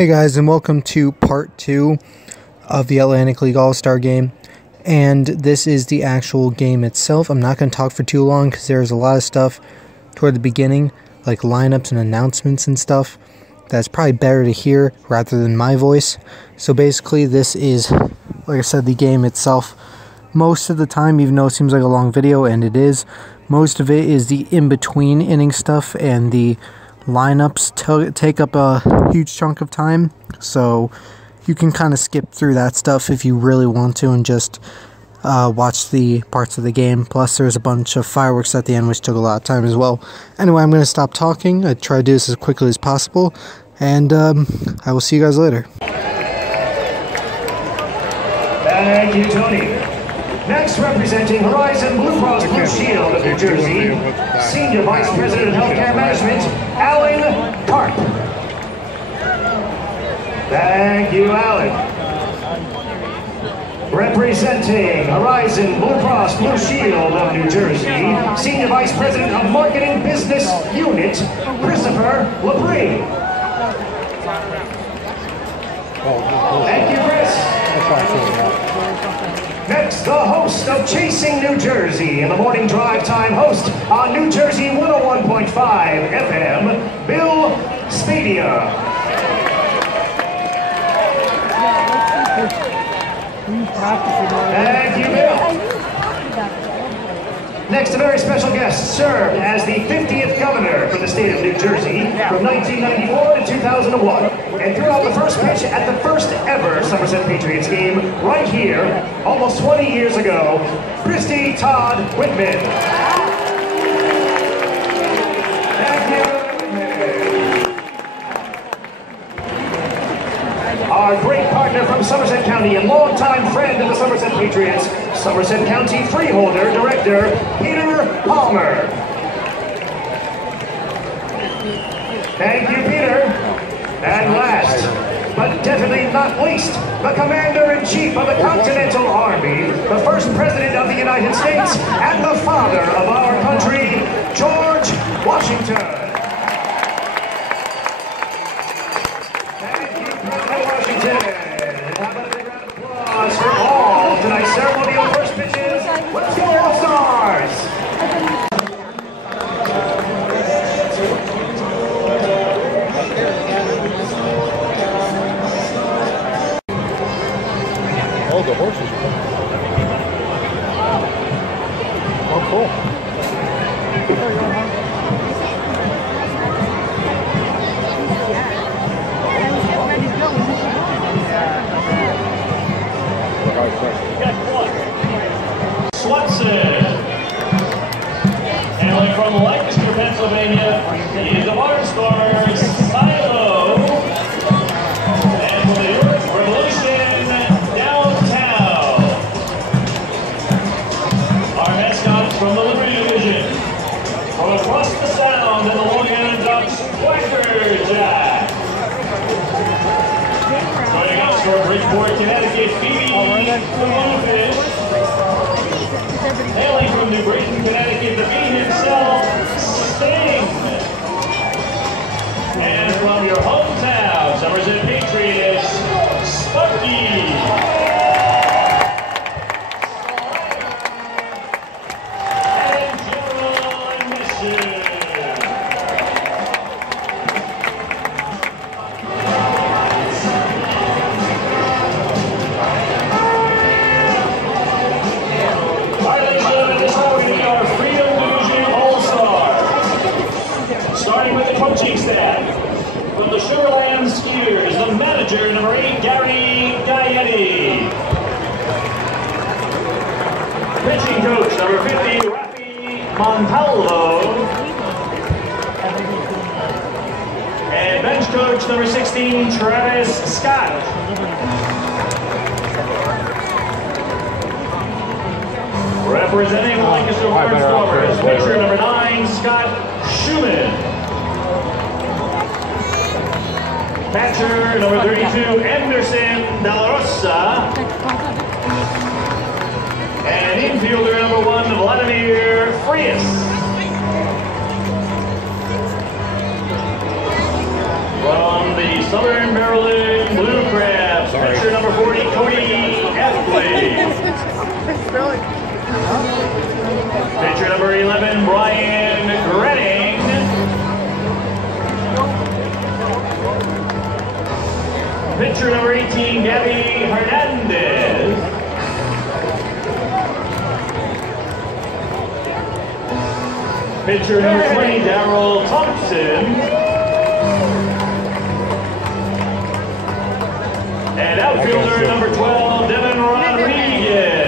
Hey guys, and welcome to part 2 of the Atlantic League All-Star game. And this is the actual game itself. I'm not going to talk for too long because there's a lot of stuff toward the beginning, like lineups and announcements and stuff, that's probably better to hear rather than my voice. So basically this is, like I said, the game itself. Most of the time, even though it seems like a long video, and it is, most of it is the in-between inning stuff, and the lineups take up a huge chunk of time, so you can kind of skip through that stuff if you really want to and just watch the parts of the game. Plus there's a bunch of fireworks at the end, which took a lot of time as well. Anyway, I'm going to stop talking. I try to do this as quickly as possible, and I will see you guys later. Thank you, Tony. Next, representing Horizon Blue Cross Blue Shield of New Jersey, Senior Vice President of Healthcare Management, Alan Karp. Thank you, Alan. Representing Horizon Blue Cross Blue Shield of New Jersey, Senior Vice President of Marketing Business Unit, Christopher Labrie. Thank you, Chris. Next, the host of Chasing New Jersey and the morning drive time host on New Jersey 101.5 FM, Bill Spadia. Thank you, Bill. Next, a very special guest, served as the 50th governor for the state of New Jersey from 1994 to 2001, and threw out the first pitch at the first ever Somerset Patriots game right here, almost 20 years ago, Christy Todd Whitman. Thank you. Our great partner from Somerset County and longtime friend of the Somerset Patriots, Somerset County Freeholder Director Peter Palmer. Thank you, Peter. And last, but definitely not least, the Commander-in-Chief of the Continental Army, the first President of the United States, and the father of our country, George Washington. How about a big round of applause for all of tonight's ceremonial first pitches? Let's go, All-Stars! Oh, the horses are coming. Oh, cool. Swanson, hailing from Lancaster, Pennsylvania, he is the Barnstormer, Silo, and for the Earth Revolution downtown. Our mascots from the Liberty Division, from across the Sound and the Long Island Ducks, Quacker Jack. Joining us from Bridgeport, Connecticut, Phoebe the Bluefish. Hailing from New Britain, Connecticut, the Bee himself, Sting. And from your hometown, Somerset Patriots, Sparky. And General Admission. Coaching staff from the Sugarland Skiers, the manager, number 8, Gary Gaietti. Pitching coach, number 50, Rafi Montalvo. And bench coach, number 16, Travis Scott. Representing the Lancaster Barnstormers, pitcher number 9, Scott Schumann. Catcher number 32, Anderson Della Rosa. And infielder number 1, Vladimir Frias. From the Southern Maryland Pitcher number 11, Brian Grenning. Pitcher number 18, Gabby Hernandez. Pitcher number 20, Darryl Thompson. And outfielder number 12, Devin Rodriguez.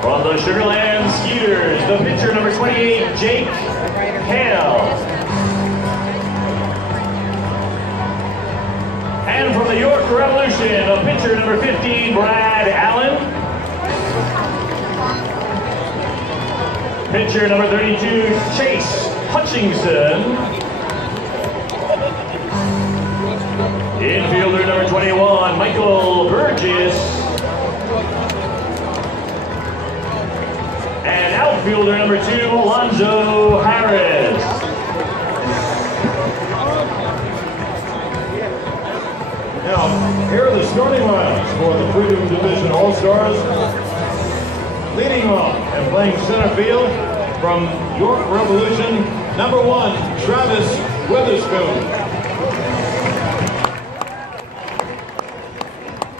From the Sugarland Skeeters, the pitcher number 28, Jake Hale. And from the York Revolution, the pitcher number 15, Brad Allen. Pitcher number 32, Chase Hutchinson. Infielder number 21, Michael Burgess. And outfielder number 2, Alonzo Harris. Now, here are the starting lineups for the Freedom Division All-Stars. Leading off and playing center field from York Revolution, number 1, Travis Witherspoon.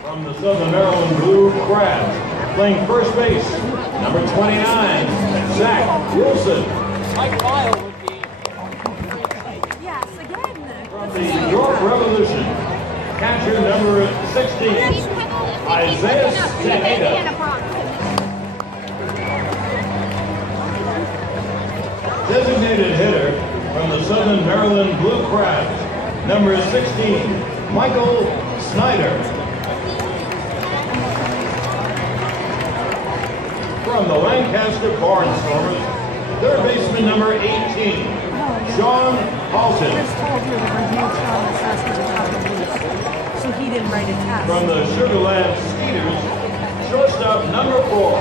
From the Southern Maryland Blue Crabs, playing first base, number 29, Zach Wilson. Yes, again. From the York Revolution, catcher number 16, Isaiah Staneda. Designated hitter from the Southern Maryland Blue Crabs, number 16, Michael Snyder. From the Lancaster Barnstormers, third baseman number 18, Sean Halton. I just told you the review Sean was asked for the top of the list, so he didn't write a test. From the Sugarland Skeeters, shortstop number 4,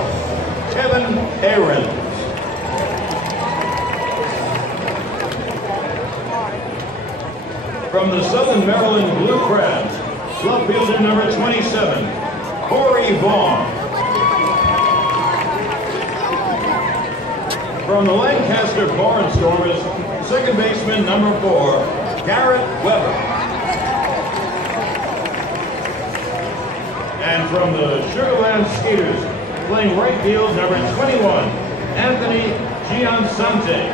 Kevin Aaron. From the Southern Maryland Blue Crabs, left fielder number 27, Corey Vaughn. From the Lancaster Barnstormers, second baseman number 4, Garrett Weber. And from the Sugarland Skeeters, playing right field number 21, Anthony Giansante.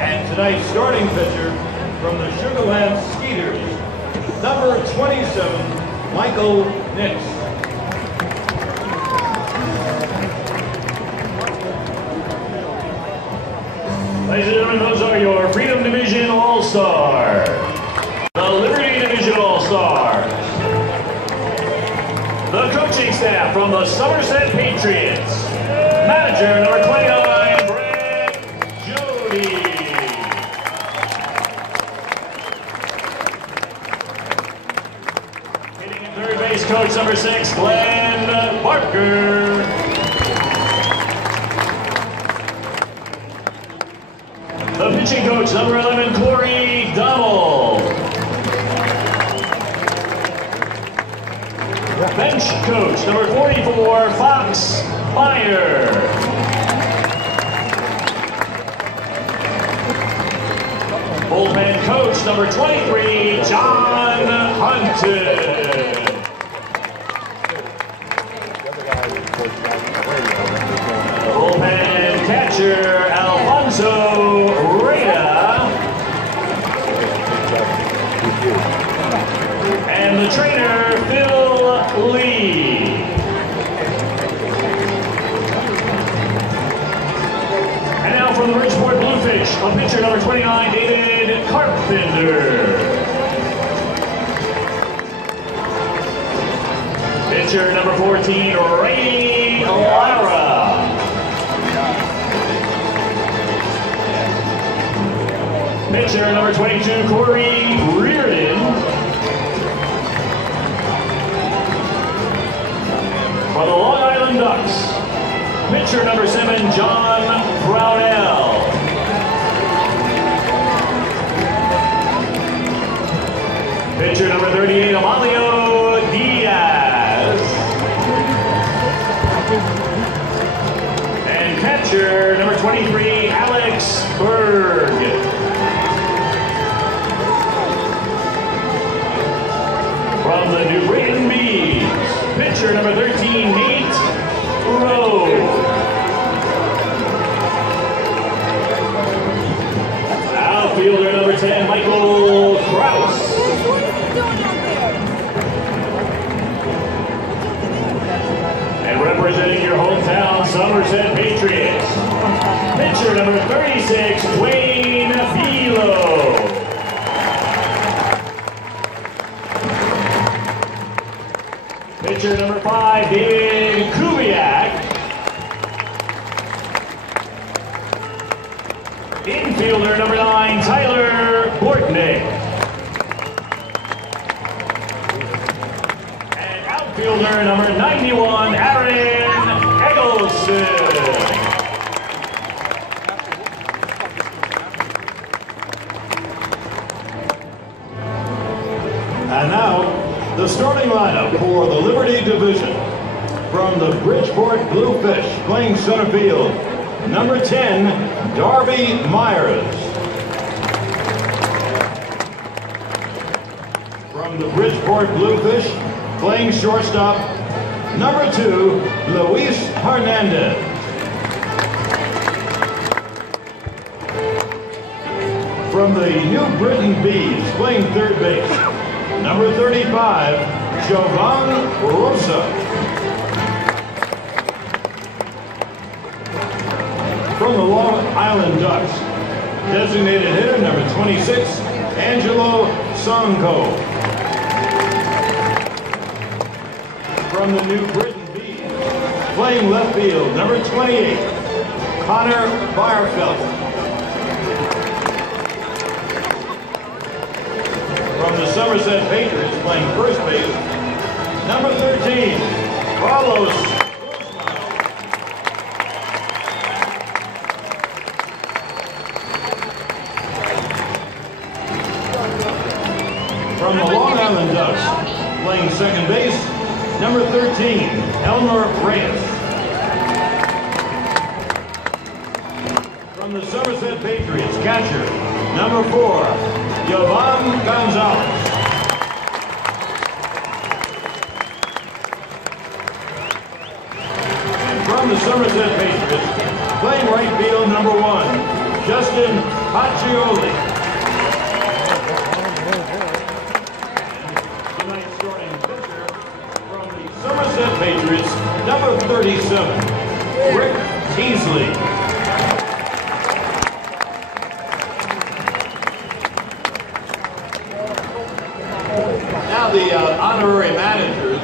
And tonight's starting pitcher from the Sugarland Skeeters, number 27, Michael Nix. Ladies and gentlemen, those are your Freedom Division All-Stars. The Liberty Division All-Stars. The coaching staff from the Somerset Patriots. Manager number 29, Brad Jody. Hitting at third base, coach number 6, Glenn Barker. The pitching coach, number 11, Corey Donald. Bench coach, number 44, Fox Meyer. Bullpen coach, number 23, John Hunton. Bullpen catcher, Alfonso Reyna. And the trainer, Phil Lee. And now from the Bridgeport Bluefish, a pitcher number 29, David Carpenter. Pitcher number 14, Ray Lara. Pitcher number 22, Corey Reardon. For the Long Island Ducks, pitcher number 7, John Brownell. Pitcher number 38, Amalio Diaz. And catcher number 23, Alex Berg. From the New Britain Bees, pitcher number 13, Nate Rowe. Outfielder number 10, Michael Kraus. And representing your hometown Somerset Patriots, pitcher number 36, Dwayne Belo. Pitcher number 5, David Kubiak. Infielder number 9, Tyler Bortnick. And outfielder number 91, Aaron Eggleston. And now, the starting lineup for the Liberty Division. From the Bridgeport Bluefish, playing center field, number 10, Darby Myers. From the Bridgeport Bluefish, playing shortstop, number 2, Luis Hernandez. From the New Britain Bees, playing third base, number 35, Jovan Rosa. From the Long Island Ducks, designated hitter number 26, Angelo Sonko. From the New Britain Bees, playing left field, number 28, Connor Bierfeld. From the Somerset Patriots, playing first base, number 13, Carlos. From the Long Island Ducks, playing second base, number 13, Elmer Reyes. From the Somerset Patriots, catcher, number 4, Jovan Gonzalez. And from the Somerset Patriots, playing right field, number 1, Justin Pacioli. Tonight's starting pitcher from the Somerset Patriots, number 37, Rick Teasley. Now the honorary managers.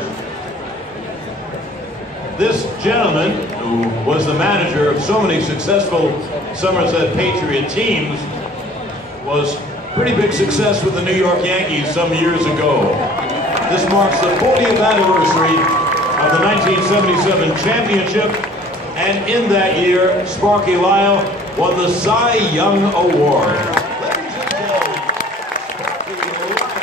This gentleman, who was the manager of so many successful Somerset Patriot teams, was pretty big success with the New York Yankees some years ago. This marks the 40th anniversary of the 1977 championship, and in that year, Sparky Lyle won the Cy Young Award. Ladies and gentlemen, Sparky Lyle.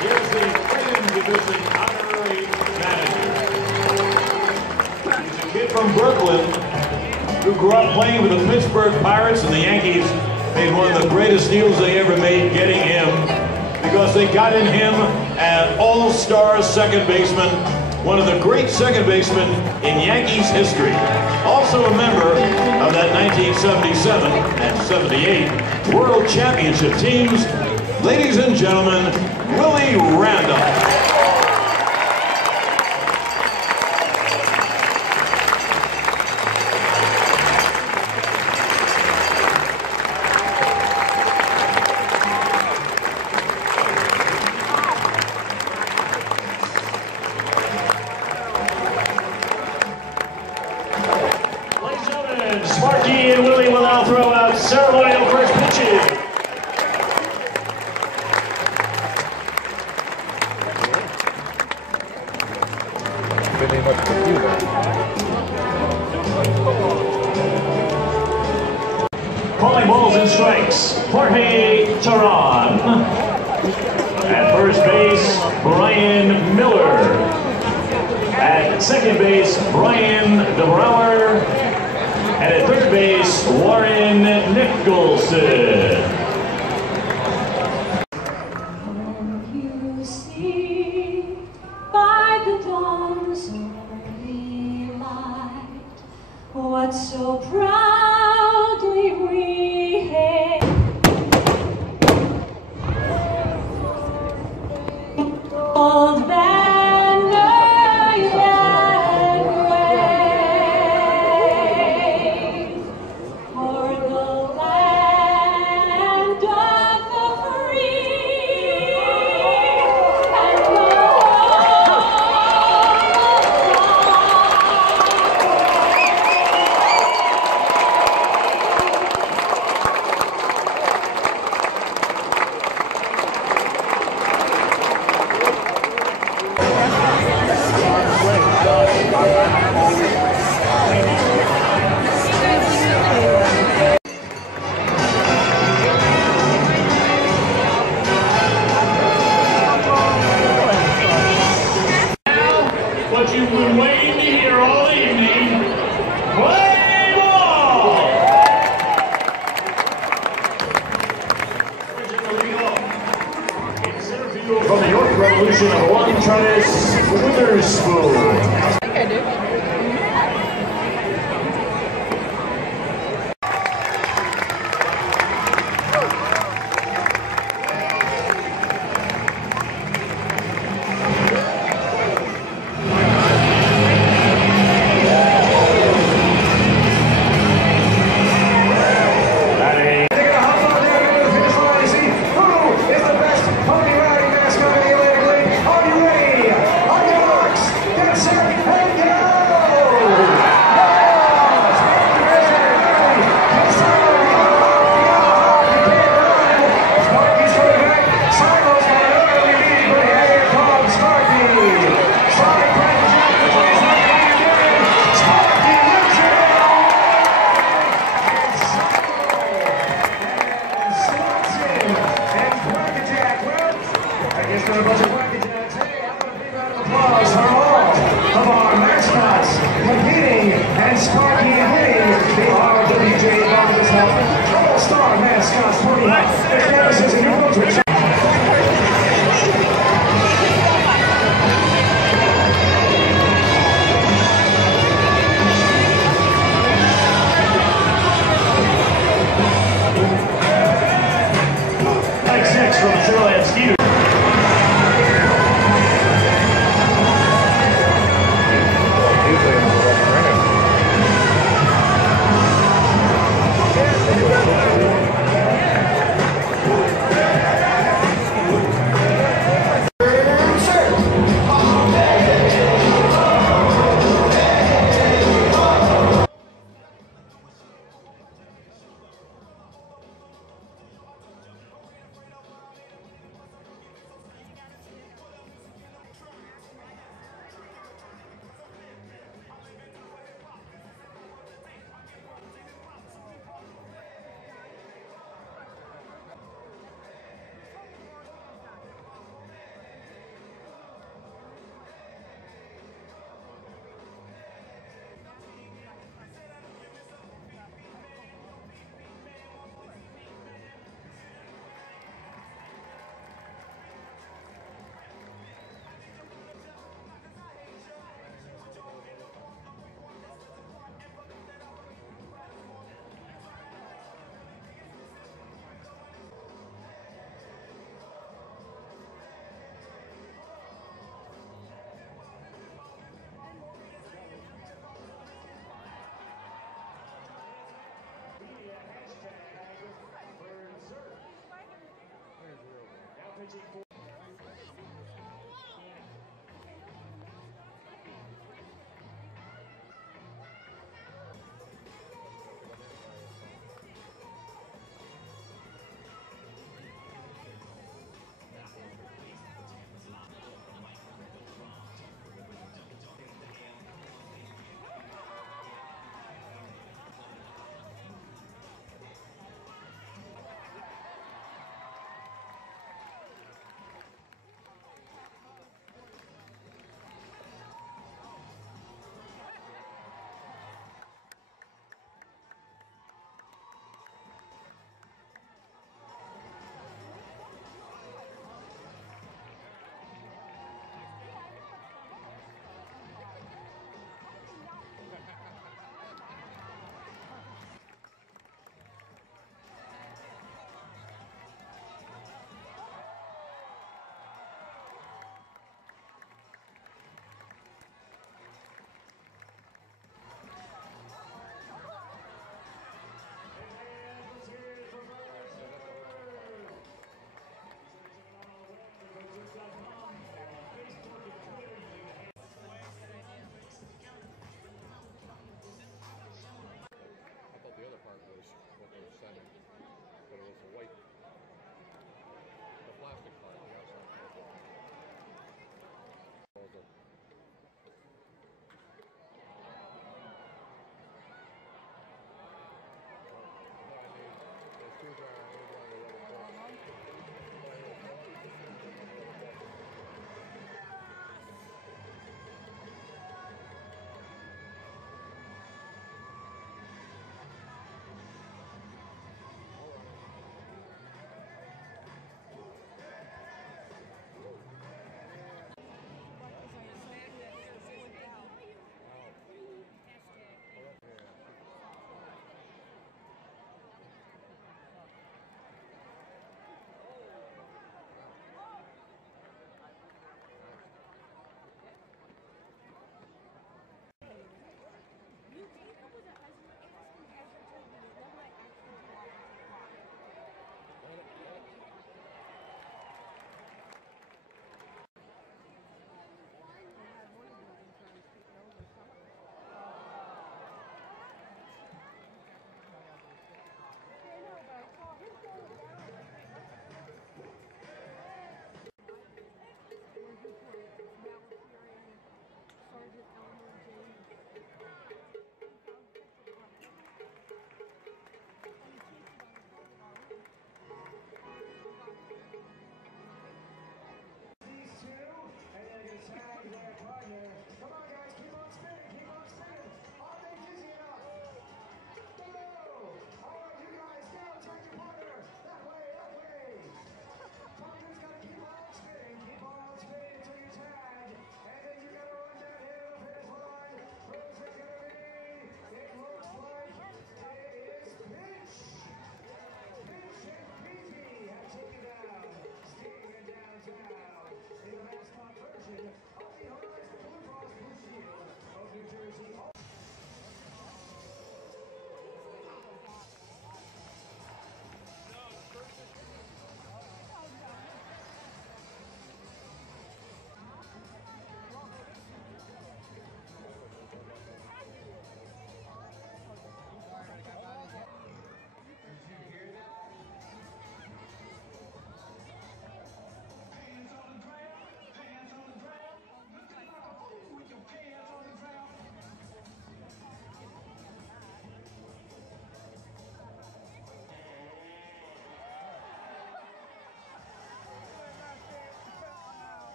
Here's the Freedom Division honorary manager. He's a kid from Brooklyn who grew up playing with the Pittsburgh Pirates, and the Yankees made one of the greatest deals they ever made getting him, because they got in him an all-star second baseman, one of the great second basemen in Yankees history. Also a member of that 1977 and 78 World Championship teams. Ladies and gentlemen, Willie Randolph. Ladies and gentlemen, Sparky and Willie will now throw out ceremonial first pitches. much of a few there. Calling balls and strikes, Jorge Charan. At first base, Brian Miller. At second base, Brian DeBrouwer. And at third base, Warren Nicholson. You see by the dawn's early light what so proudly we hailed. Old banner yet wave for the land of the free and the What you've been waiting to hear all evening, play ball! In center field from the York Revolution of one Travis Witherspoon.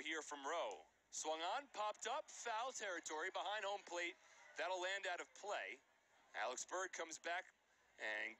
here from Rowe. Swung on, popped up, foul territory behind home plate. That'll land out of play. Alex Bird comes back and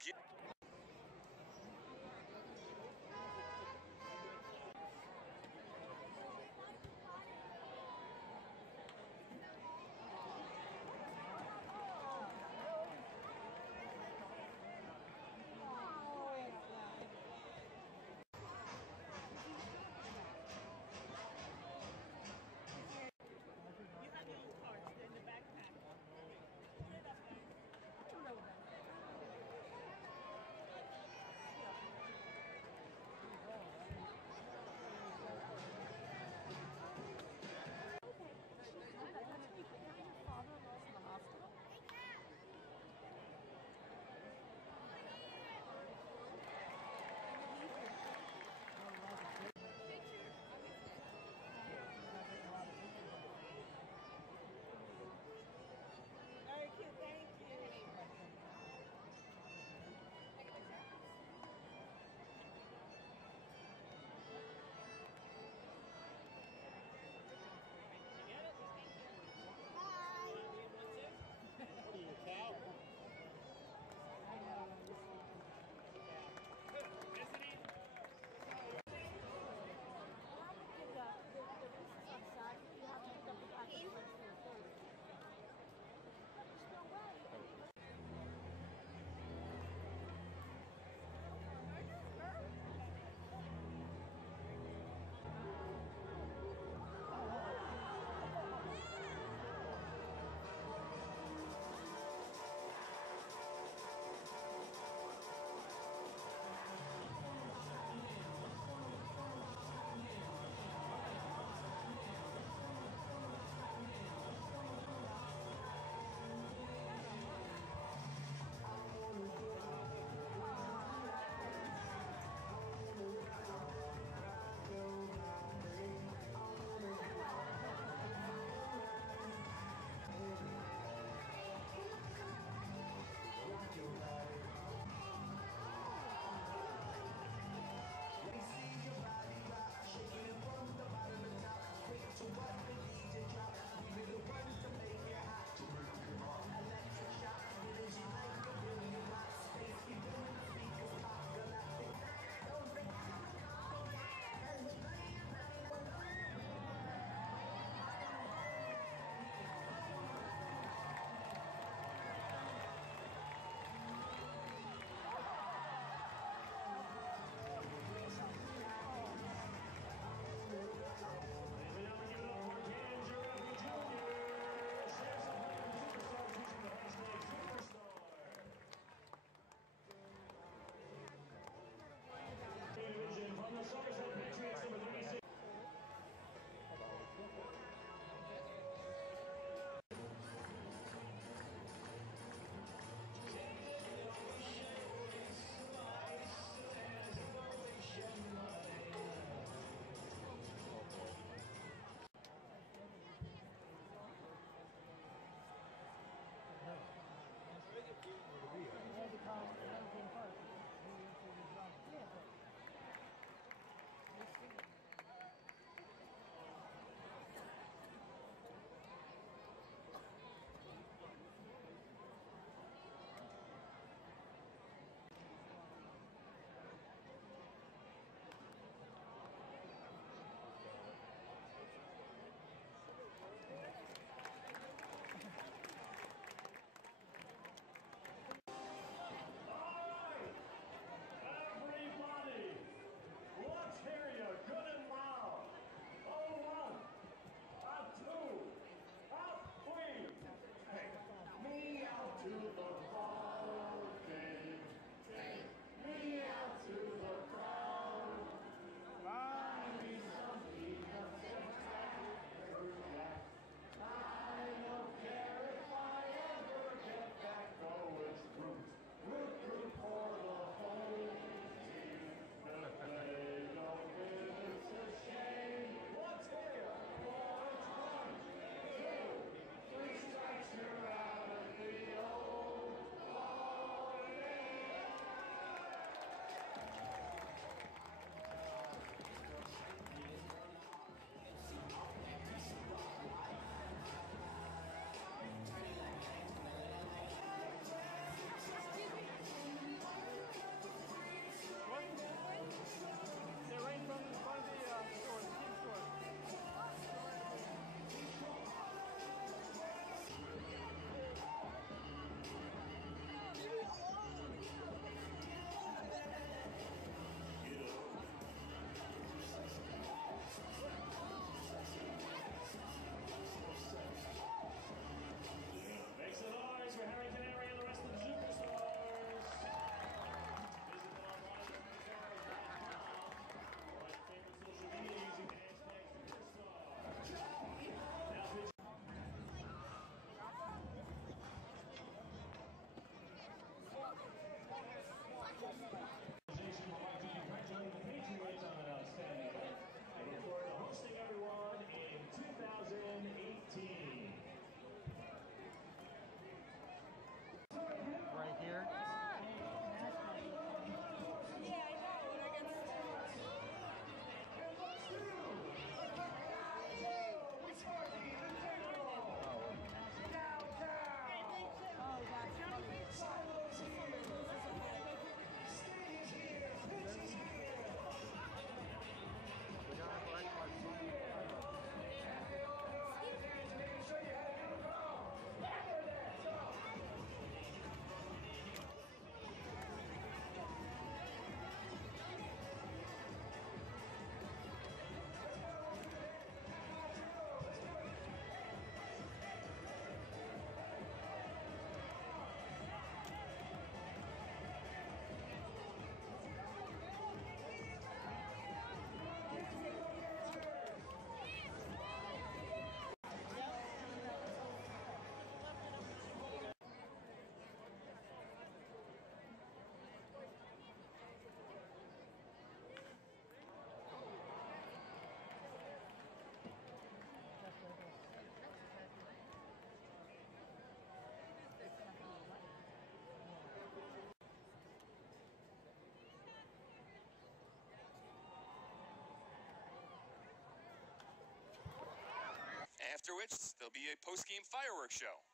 After which, there'll be a post-game fireworks show.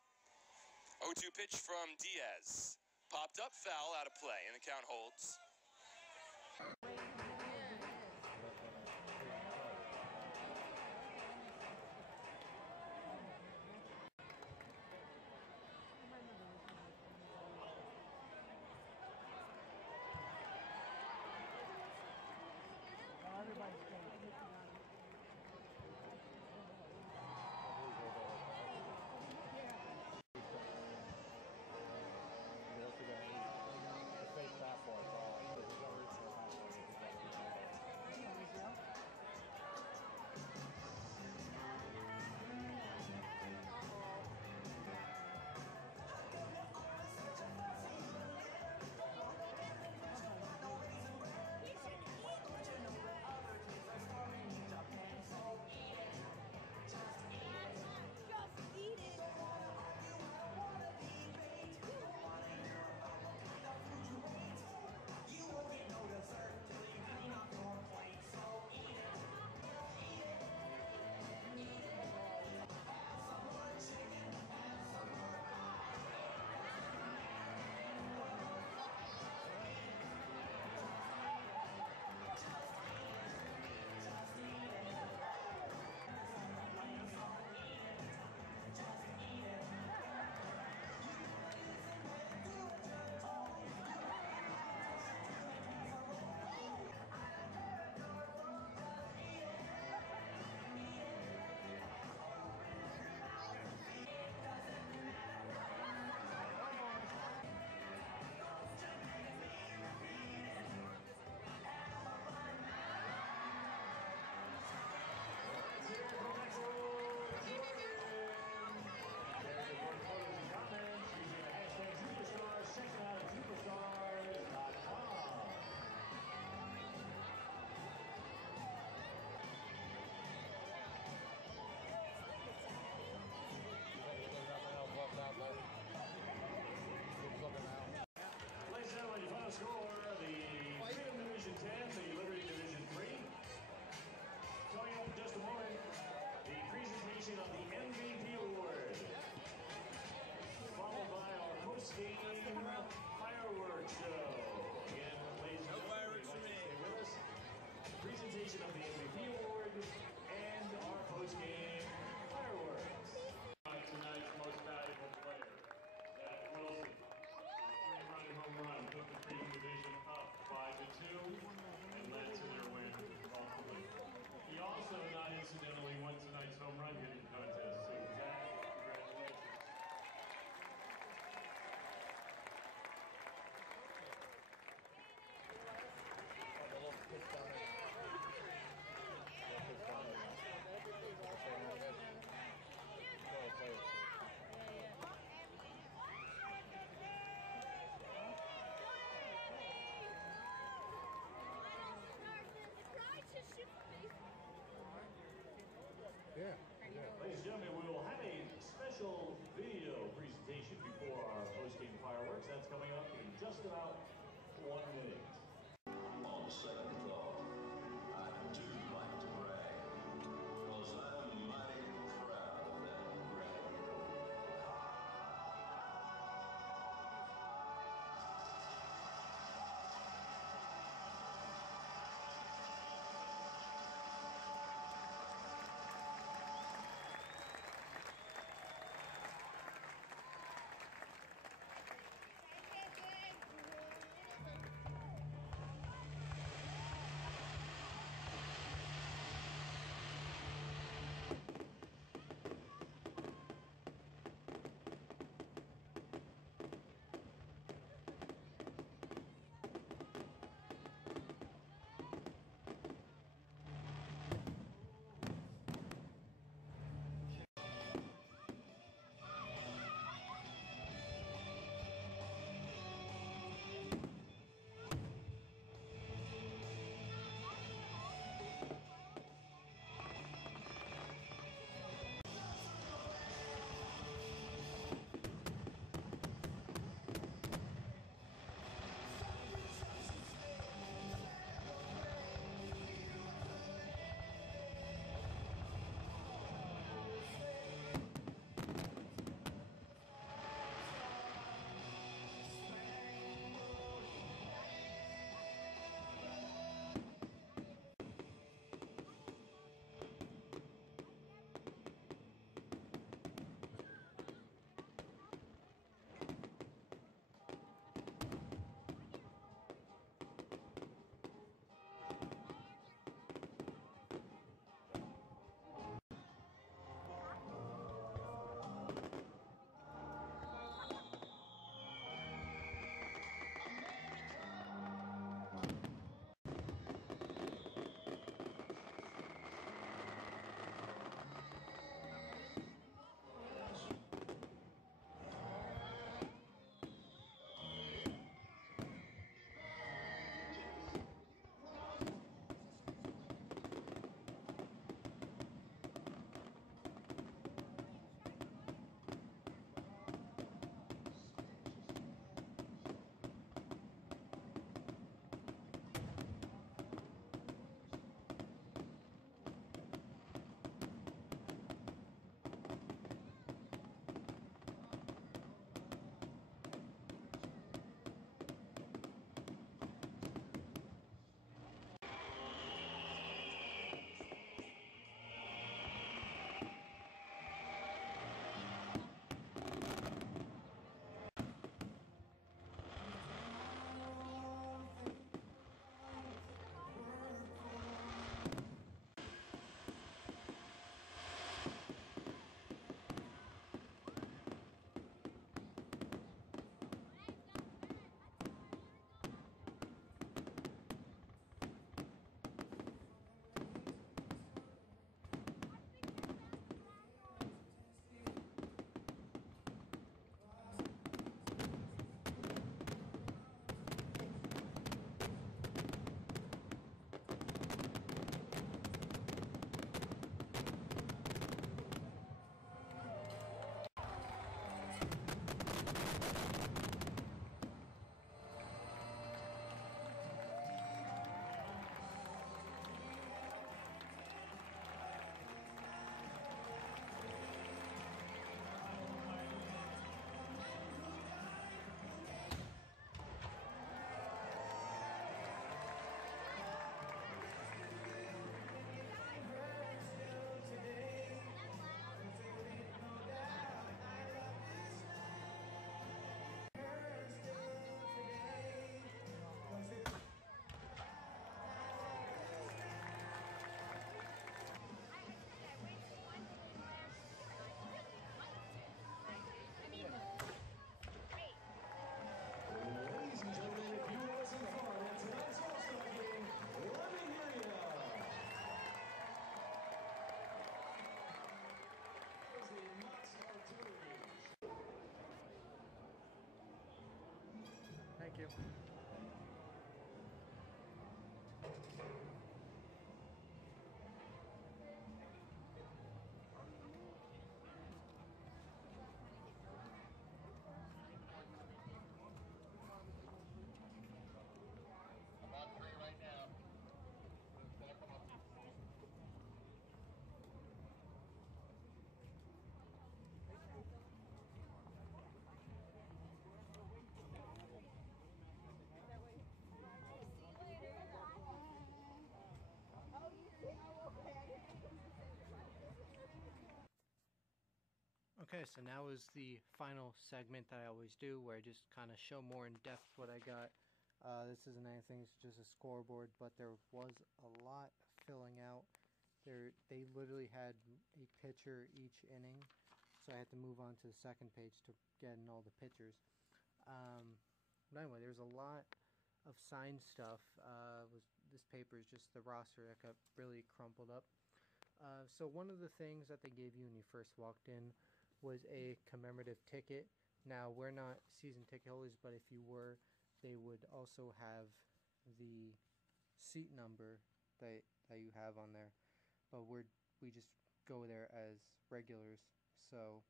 0-2 pitch from Diaz. Popped up, foul, out of play, and the count holds. Everybody's going to pick on. Ladies and gentlemen, your final score, the Freedom Division 10, the Liberty Division 3. Coming up in just a moment, the presentation of the MVP Award. Followed by our post-game fireworks show. Again, ladies and gentlemen, stay with us. The presentation of the MVP Award and our post-game fireworks. Tonight's most valuable player, Zach Wilson. Three-run home run put the Freedom Division up 5-2 and led to their win ultimately. He also, not incidentally, won tonight's home run hitting contest. So Zach, congratulations. Ladies and gentlemen, we will have a special video presentation before our post-game fireworks. That's coming up in just about 1 minute. On second thought, I do like to brag, because I'm mighty proud of that brag. Thank you. About 3 right now. Okay, so now is the final segment that I always do, where I just kind of show more in depth what I got. This isn't anything, it's just a scoreboard, but there was a lot filling out. They literally had a pitcher each inning, so I had to move on to the second page to get in all the pitchers. But anyway, there's a lot of signed stuff. This paper is just the roster that got really crumpled up. So one of the things that they gave you when you first walked in was a commemorative ticket. Now, we're not season ticket holders, but if you were, they would also have the seat number that you have on there. But we just go there as regulars. So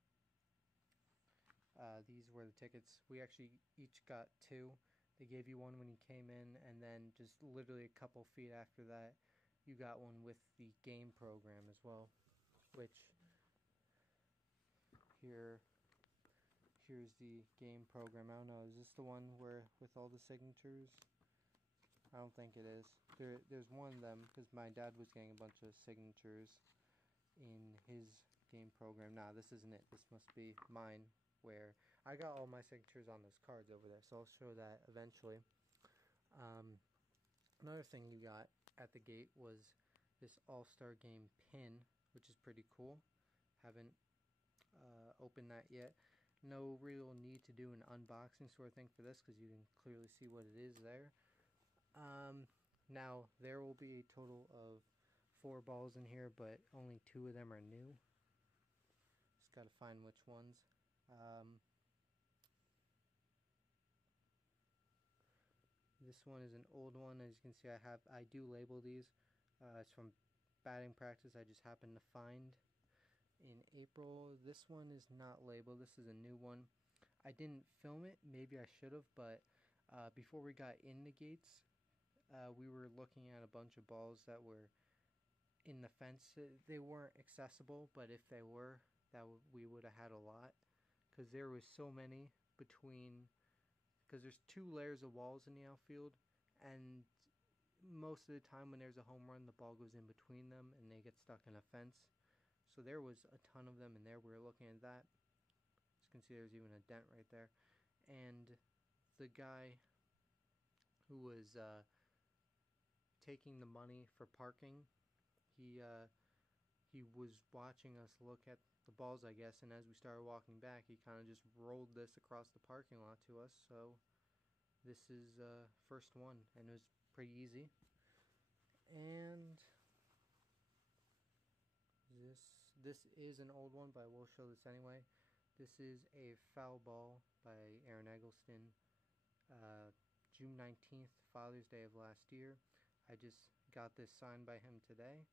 these were the tickets. We actually each got 2. They gave you one when you came in, and then just literally a couple feet after that, you got one with the game program as well, which here's the game program. I don't know, is this the one where with all the signatures? I don't think it is. There's one of them because my dad was getting a bunch of signatures in his game program. Nah, this isn't it. This must be mine, where I got all my signatures on those cards over there, so I'll show that eventually. Another thing you got at the gate was this All-Star Game pin, which is pretty cool. Haven't opened that yet. No real need to do an unboxing sort of thing for this because you can clearly see what it is there. Now there will be a total of 4 balls in here, but only 2 of them are new. Just gotta find which ones. This one is an old one. As you can see, I do label these. It's from batting practice. I just happened to find in April. This one is not labeled. This is a new one. I didn't film it. Maybe I should have, but before we got in the gates, we were looking at a bunch of balls that were in the fence. They weren't accessible, but if they were, we would have had a lot, because there was so many between, because there's 2 layers of walls in the outfield, and most of the time when there's a home run, the ball goes in between them and they get stuck in a fence. So there was a ton of them in there. We were looking at that. As you can see, there's even a dent right there. And the guy who was taking the money for parking, he was watching us look at the balls, I guess, and as we started walking back, he kind of just rolled this across the parking lot to us. So this is first one, and it was pretty easy. And this is an old one, but I will show this anyway. This is a foul ball by Aaron Eggleston, June 19th, Father's Day of last year. I just got this signed by him today.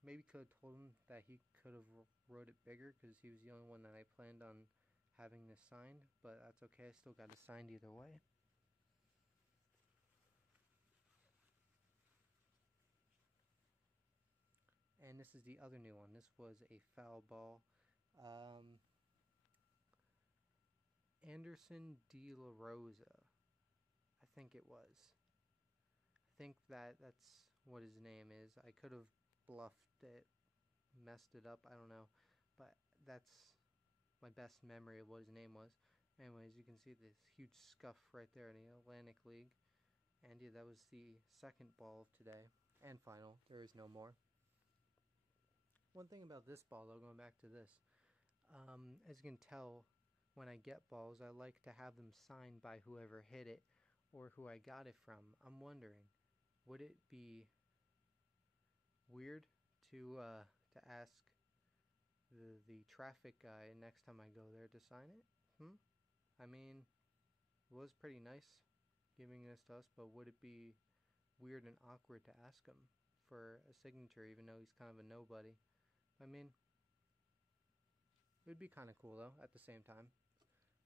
Maybe could have told him that he could have wrote it bigger, because he was the only one that I planned on having this signed, but that's okay. I still got it signed either way. And this is the other new one. This was a foul ball. Anderson De La Rosa, I think it was. I think that's what his name is. I could have bluffed it, messed it up, I don't know. But that's my best memory of what his name was. Anyways, you can see this huge scuff right there in the Atlantic League. And yeah, that was the second ball of today. And final. There is no more. One thing about this ball, though, going back to this, as you can tell, when I get balls, I like to have them signed by whoever hit it or who I got it from. I'm wondering, would it be weird to ask the traffic guy next time I go there to sign it? I mean, was pretty nice giving this to us, but would it be weird and awkward to ask him for a signature even though he's kind of a nobody? I mean, it would be kind of cool though at the same time.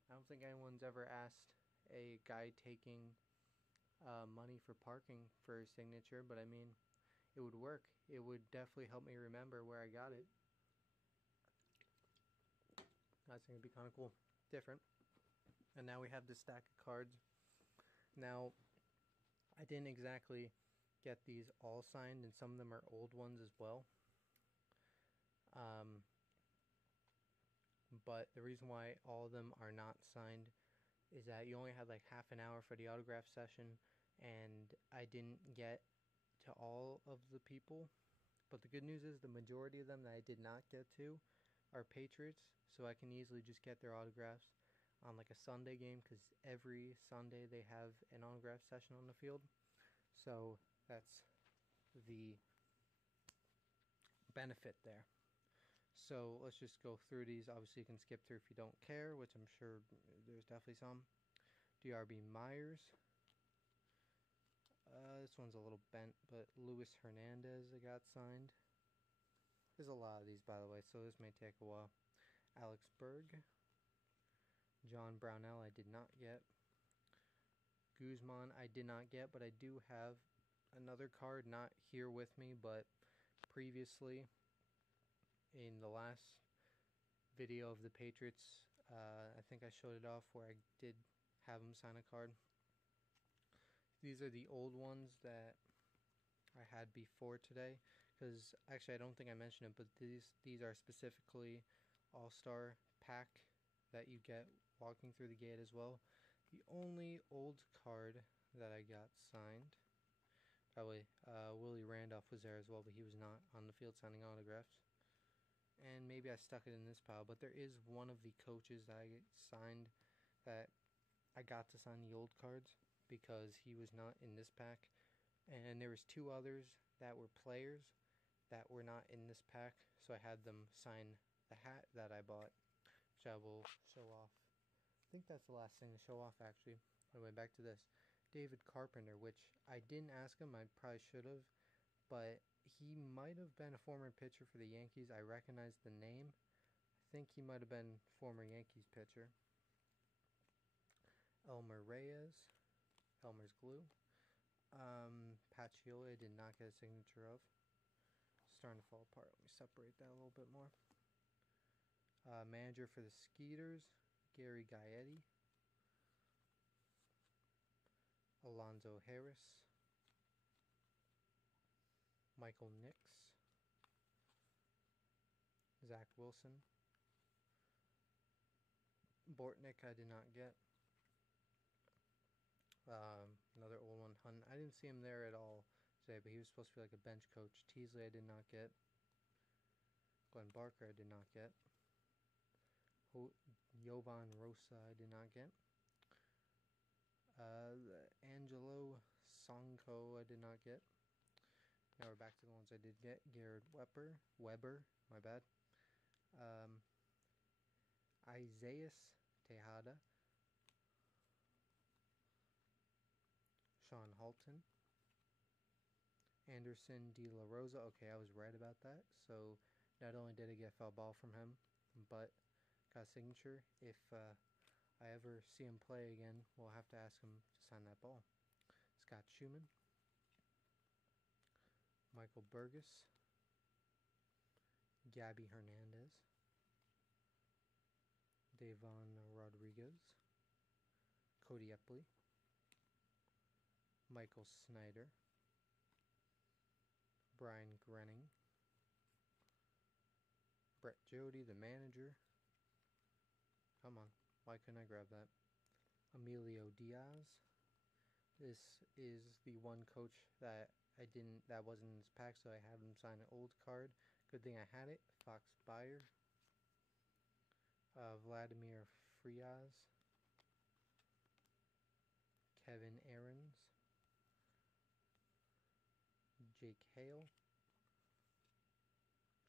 I don't think anyone's ever asked a guy taking money for parking for his signature, but I mean, it would work. It would definitely help me remember where I got it. I think it'd be kind of cool. Different. And now we have this stack of cards. Now, I didn't exactly get these all signed, and some of them are old ones as well. But the reason why all of them are not signed is that you only had like half an hour for the autograph session, and I didn't get to all of the people. But the good news is the majority of them that I did not get to are Patriots, so I can easily just get their autographs on like a Sunday game, because every Sunday they have an autograph session on the field. So that's the benefit there. So let's just go through these. Obviously you can skip through if you don't care, which I'm sure there's definitely some. DRB Myers. This one's a little bent, but Luis Hernandez I got signed. There's a lot of these, by the way, so this may take a while. Alex Berg. John Brownell I did not get. Guzman I did not get, but I do have another card not here with me, but previously in the last video of the Patriots, I think I showed it off where I did have him sign a card. These are the old ones that I had before today, because actually I don't think I mentioned it, but these are specifically All-Star pack that you get walking through the gate as well. The only old card that I got signed, probably Willie Randolph was there as well, but he was not on the field signing autographs. And maybe I stuck it in this pile, but there is one of the coaches that I signed that I got to sign the old cards because he was not in this pack. And there was two others that were players that were not in this pack, so I had them sign the hat that I bought, which I will show off. I think that's the last thing to show off, actually. Anyway, back to this. David Carpenter, which I didn't ask him, I probably should have, but he might have been a former pitcher for the Yankees. I recognize the name. I think he might have been former Yankees pitcher. Elmer Reyes. Elmer's glue. Pacioli did not get a signature of. Starting to fall apart. Let me separate that a little bit more. Manager for the Skeeters, Gary Gaetti. Alonzo Harris. Michael Nix. Zach Wilson. Bortnick I did not get. Another old one, Hunt. I didn't see him there at all today, but he was supposed to be like a bench coach. Teasley I did not get. Glenn Barker I did not get. Jovan Rosa I did not get. Angelo Sonko I did not get. Now we're back to the ones I did get. Garrett Weber, my bad. Isaias Tejada. Sean Halton. Anderson De La Rosa. Okay, I was right about that. So not only did I get a foul ball from him, but got a signature. If I ever see him play again, we'll have to ask him to sign that ball. Scott Schumann. Michael Burgess. Gabby Hernandez. Davon Rodriguez. Cody Epley. Michael Snyder. Brian Grenning. Brett Jody, the manager. Come on, why couldn't I grab that? Emilio Diaz. This is the one coach that that wasn't in this pack, so I had him sign an old card. Good thing I had it. Fox Beyer. Vladimir Frias. Kevin Aarons. Jake Hale.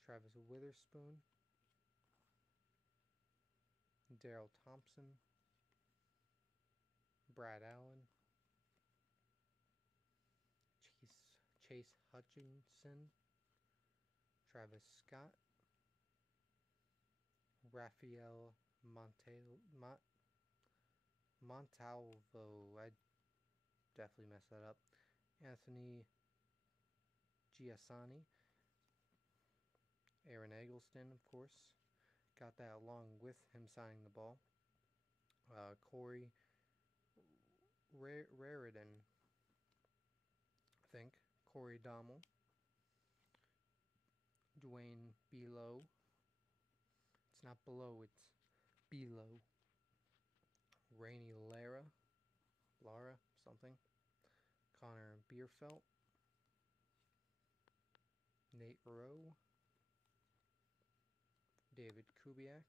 Travis Witherspoon. Daryl Thompson. Brad Allen, Chase Hutchinson, Travis Scott, Rafael Montalvo, I definitely messed that up, Anthony Giassani, Aaron Eggleston, of course, got that along with him signing the ball, Corey Raridan, I think, Corey Dommel, Dwayne Below, it's not below, it's Below, Rainey Lara, something, Connor Bierfelt, Nate Rowe, David Kubiak,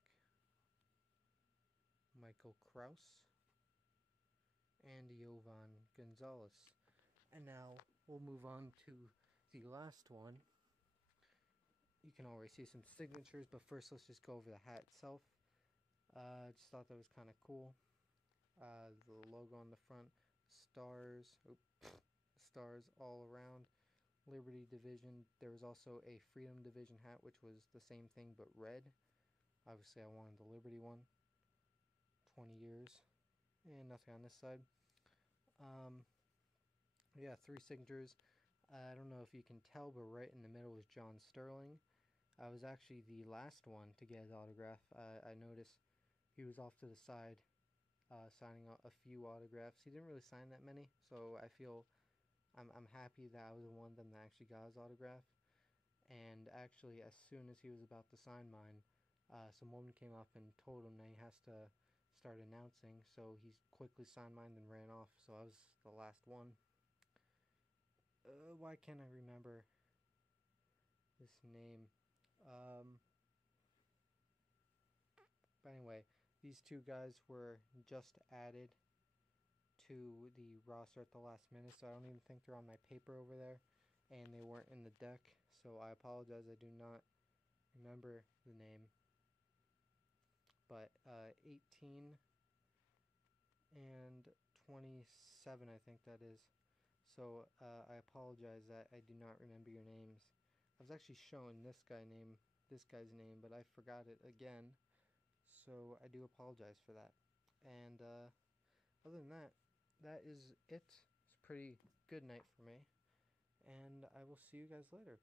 Michael Kraus, and Jovan Gonzalez. And now we'll move on to the last one. You can already see some signatures, but first let's just go over the hat itself. I just thought that was kind of cool. The logo on the front, stars all around. Liberty Division. There was also a Freedom Division hat, which was the same thing but red. Obviously, I wanted the Liberty one. 20 years. And nothing on this side. Yeah, 3 signatures. I don't know if you can tell, but right in the middle was John Sterling. I was actually the last one to get his autograph. I noticed he was off to the side signing a few autographs. He didn't really sign that many, so I feel I'm happy that I was one of them that actually got his autograph. And actually, as soon as he was about to sign mine, some woman came up and told him that he has to start announcing, so he quickly signed mine and ran off, so I was the last one. Why can't I remember this name? But anyway, these 2 guys were just added to the roster at the last minute, so I don't even think they're on my paper over there, and they weren't in the deck, so I apologize, I do not remember the name. But 18 and 27, I think that is. So I apologize that I do not remember your names. I was actually shown this guy's name, but I forgot it again. So I do apologize for that. And other than that, that is it. It's a pretty good night for me. And I will see you guys later.